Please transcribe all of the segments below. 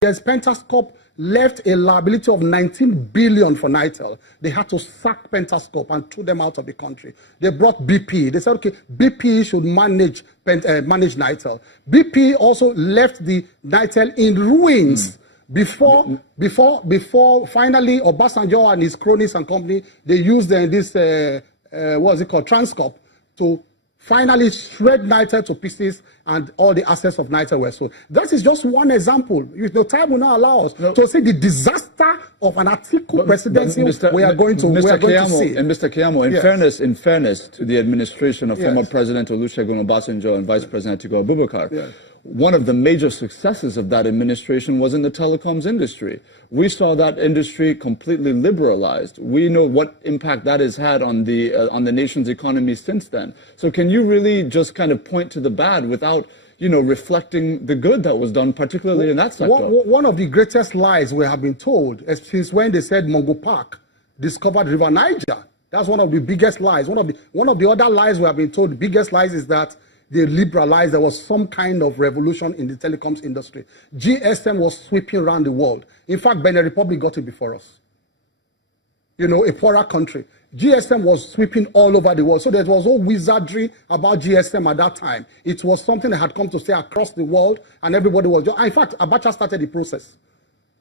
years, Pentascorp left a liability of 19 billion for Nitel. They had to sack Pentascorp and threw them out of the country. They brought BP. They said, okay, BP should manage Nitel. BP also left the Nitel in ruins. Before finally Obasanjo and his cronies and company, they used this, what's it called, Transcorp, to finally shred Nitel to pieces, and all the assets of Nitel were sold. That is just one example. Time will not allow us to see the disaster of an Atiku presidency we are going to see. And Mr. Keyamo, in fairness to the administration of former President Olusegun Obasanjo and Vice President Atiku Abubakar, one of the major successes of that administration was in the telecoms industry. We saw that industry completely liberalized. We know what impact that has had on the nation's economy since then. So can you really just kind of point to the bad without, reflecting the good that was done, particularly in that sector? One of the greatest lies we have been told since when they said Mungo Park discovered River Niger. That's one of the biggest lies. One of the other lies we have been told, the biggest lies, is that they liberalized. There was some kind of revolution in the telecoms industry. GSM was sweeping around the world. In fact, Benin Republic got it before us. A poorer country. GSM was sweeping all over the world. So there was no wizardry about GSM at that time. It was something that had come to stay across the world, and everybody was in fact, Abacha started the process.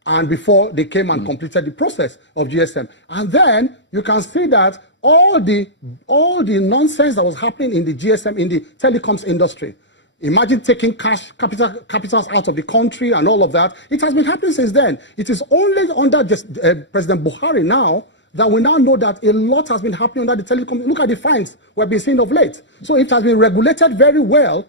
And before they came and completed the process of GSM. And then you can see that all the nonsense that was happening in the GSM, in the telecoms industry. Imagine taking capitals out of the country and all of that. It has been happening since then. It is only under President Buhari now that we now know that a lot has been happening under the telecom. Look at the fines we've been seeing of late. So it has been regulated very well.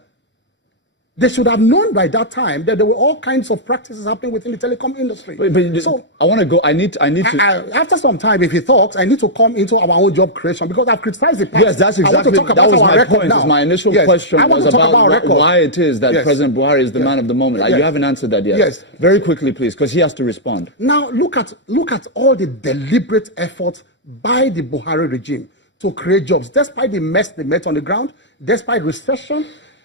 They should have known by that time that there were all kinds of practices happening within the telecom industry. So I want to go. I need to. After some time, if he talks, I need to come into our own job creation, because I've criticized the past. Yes, that's exactly. That was my point. My initial question was about why it is that President Buhari is the man of the moment. You haven't answered that yet. Yes. Very quickly, please, because he has to respond. Now, look at all the deliberate efforts by the Buhari regime to create jobs, despite the mess they met on the ground, despite recession.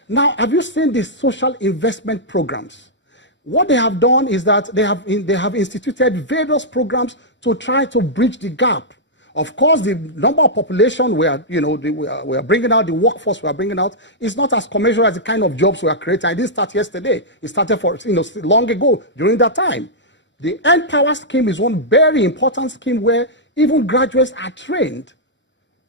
Now, have you seen the social investment programs? What they have done is that they have instituted various programs to try to bridge the gap. Of course, the number of population we are bringing out, the workforce we are bringing out, is not as commensurate as the kind of jobs we are creating. I didn't start yesterday. It started long ago during that time. The Empower scheme is one very important scheme where even graduates are trained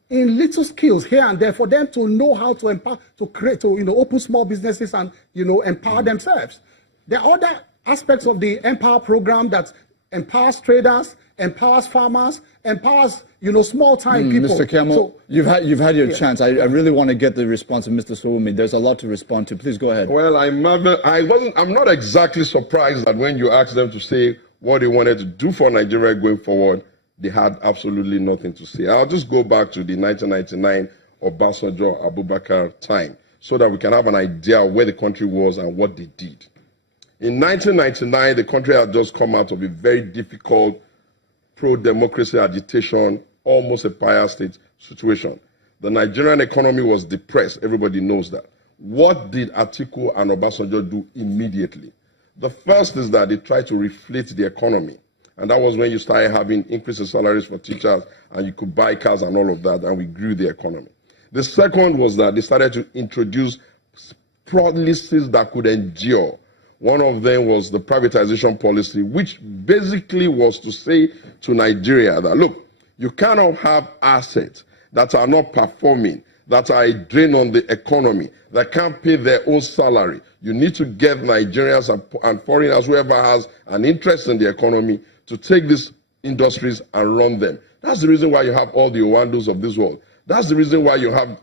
in little skills here and there for them to know how to empower, to create, to open small businesses and empower themselves. There are other aspects of the Empower program that empowers traders, empowers farmers, empowers small-time people. Mr. Keyamo, you've had your chance. I really want to get the response of Mr. Sowunmi. There's a lot to respond to. Please go ahead. Well, I'm not exactly surprised that when you asked them to say what they wanted to do for Nigeria going forward, they had absolutely nothing to say. I'll just go back to the 1999 Obasanjo Abubakar time so that we can have an idea of where the country was and what they did. In 1999, the country had just come out of a very difficult pro-democracy agitation, almost a Empire State situation. The Nigerian economy was depressed. Everybody knows that. What did Atiku and Obasanjo do immediately? The first is that they tried to reflate the economy. And that was when you started having increases in salaries for teachers, and you could buy cars and all of that, and we grew the economy. The second was that they started to introduce policies that could endure. One of them was the privatization policy, which basically was to say to Nigeria that, look, you cannot have assets that are not performing, that are a drain on the economy, that can't pay their own salary. You need to get Nigerians and foreigners, whoever has an interest in the economy, to take these industries and run them. That's the reason why you have all the Owandos of this world. That's the reason why you have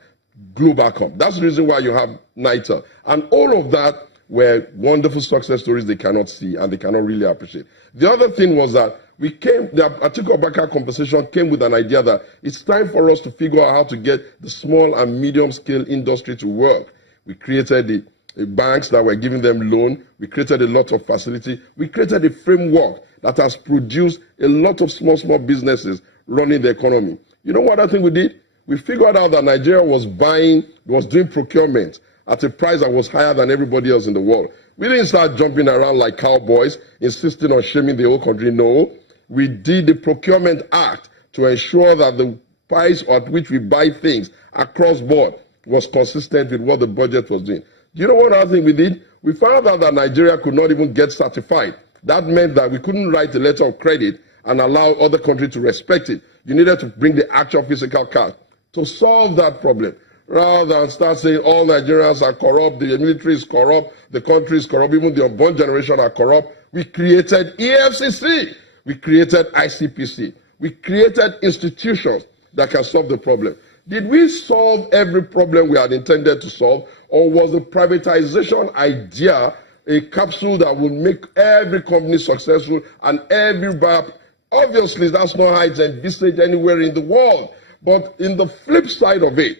Globacom. That's the reason why you have Nitel. And all of that were wonderful success stories they cannot see and they cannot really appreciate. The other thing was that the Atiku Abubakar conversation came with an idea that it's time for us to figure out how to get the small and medium scale industry to work. We created the banks that were giving them loan. We created a lot of facility. We created a framework that has produced a lot of small businesses running the economy. You know what I think we did? We figured out that Nigeria was doing procurement at a price that was higher than everybody else in the world. We didn't start jumping around like cowboys, insisting on shaming the whole country. No, we did the Procurement Act to ensure that the price at which we buy things across board was consistent with what the budget was doing. Do you know what other thing we did? We found out that Nigeria could not even get certified. That meant that we couldn't write a letter of credit and allow other countries to respect it. You needed to bring the actual physical card to solve that problem. Rather than start saying all Nigerians are corrupt, the military is corrupt, the country is corrupt, even the unborn generation are corrupt, we created EFCC, we created ICPC, we created institutions that can solve the problem. Did we solve every problem we had intended to solve, or was the privatization idea a capsule that would make every company successful and every buyer? Obviously, that's not how it's envisaged anywhere in the world. But in the flip side of it,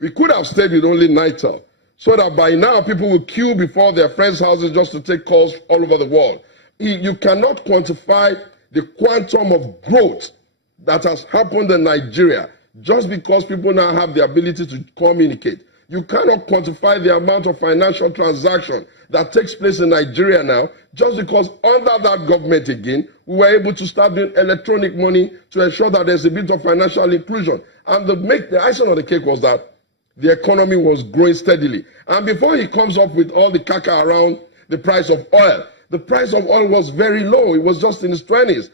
we could have stayed with only NITEL, so that by now people will queue before their friends' houses just to take calls all over the world. You cannot quantify the quantum of growth that has happened in Nigeria just because people now have the ability to communicate. You cannot quantify the amount of financial transaction that takes place in Nigeria now just because under that government again, we were able to start doing electronic money to ensure that there's a bit of financial inclusion. And the icing on the cake was that the economy was growing steadily. And before he comes up with all the caca around the price of oil, the price of oil was very low. It was just in its 20s.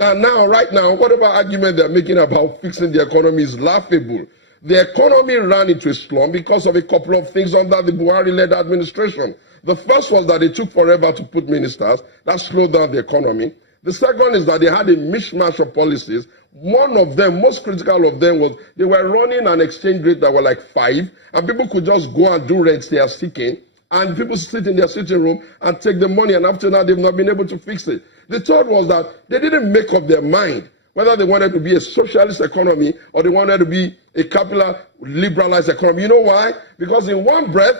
And now, right now, whatever argument they're making about fixing the economy is laughable. The economy ran into a slump because of a couple of things under the Buhari-led administration. The first was that it took forever to put ministers. That slowed down the economy. The second is that they had a mishmash of policies. One of them, most critical of them, was they were running an exchange rate that were like 5, and people could just go and do rents they are seeking, and people sit in their sitting room and take the money, and after that, they've not been able to fix it. The third was that they didn't make up their mind whether they wanted to be a socialist economy or they wanted to be a capital liberalized economy. You know why? Because in one breath,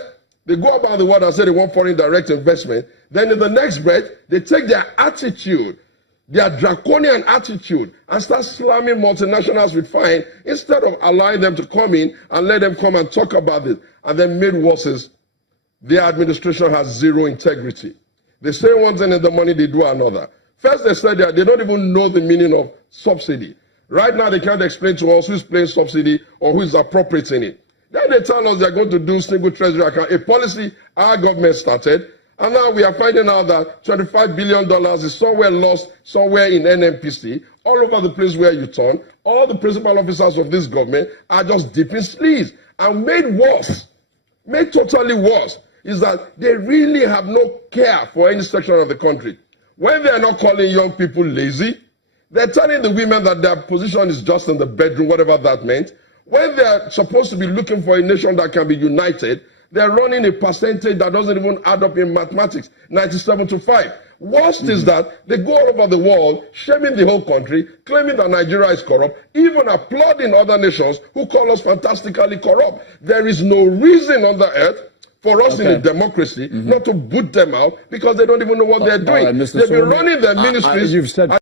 they go about the world and say they want foreign direct investment. Then in the next breath, they take their attitude, their draconian attitude, and start slamming multinationals with fine instead of allowing them to come in and let them come and talk about it. And then made worse is their administration has zero integrity. They say one thing and the money they do another. First, they said that they don't even know the meaning of subsidy. Right now, they can't explain to us who's paying subsidy or who is appropriating it. Then they tell us they're going to do single treasury account, a policy our government started. And now we are finding out that $25 billion is somewhere lost, somewhere in NNPC, all over the place where you turn. All the principal officers of this government are just dipping sleeves. And made worse, made totally worse, is that they really have no care for any section of the country. When they are not calling young people lazy, they're telling the women that their position is just in the bedroom, whatever that meant. When they're supposed to be looking for a nation that can be united, they're running a percentage that doesn't even add up in mathematics, 97-5. Worst is that they go all over the world, shaming the whole country, claiming that Nigeria is corrupt, even applauding other nations who call us fantastically corrupt. There is no reason on the earth for us in a democracy not to boot them out because they don't even know what they're doing. They've been running their ministries.